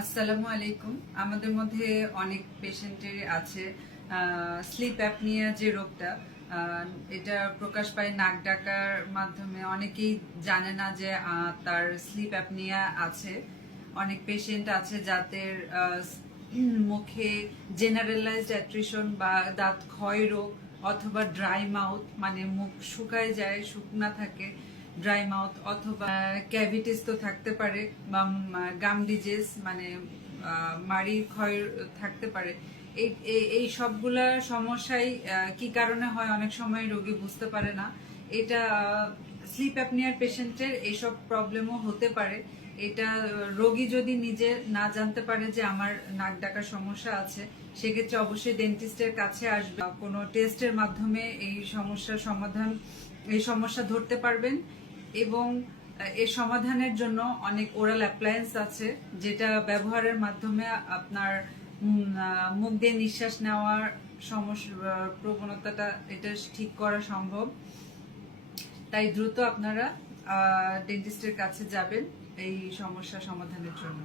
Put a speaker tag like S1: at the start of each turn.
S1: আসসালামু আলাইকুম। আমাদের মধ্যে অনেক পেশেন্টের আছে স্লিপ অ্যাপনিয়া যে রোগটা এটা প্রকাশ পায় নাক ডাকার মাধ্যমে। অনেকেই জানে না যে তার স্লিপ অ্যাপনিয়া আছে। অনেক পেশেন্ট আছে যাদের মুখে জেনারেলাইজড অ্যাট্রিশন বা দাঁত ক্ষয় রোগ অথবা ড্রাই মাউথ মানে মুখ শুকায় যায়, শুকনা থাকে। ড্রাই মাউথ অথবা ক্যাভিটিস তো থাকতে পারে, বা গাম ডিজিজ মানে মাড়ির ক্ষয় থাকতে পারে। এই- এই সবগুলা সমস্যাই কি কারণে হয় অনেক সময় রোগী বুঝতে পারে না। এটা স্লিপ অ্যাপনিয়ার পেশেন্টের এইসব প্রবলেমও হতে পারে। এটা, রোগী যদি নিজে না জানতে পারে যে আমার নাক ডাকার সমস্যা আছে, সেক্ষেত্রে অবশ্যই ডেন্টিস্টের কাছে আসবে। কোনো টেস্টের মাধ্যমে এই সমস্যার সমাধান, এই সমস্যা ধরতে পারবেন। এবং এর সমাধানের জন্য অনেক ওরাল অ্যাপ্লায়েন্স আছে, যেটা ব্যবহারের মাধ্যমে আপনার মুখ দিয়ে নিঃশ্বাস নেওয়ার সমস্যা প্রবণতাটা এটা ঠিক করা সম্ভব। তাই দ্রুত আপনারা ডেন্টিস্টের কাছে যাবেন এই সমস্যা সমাধানের জন্য।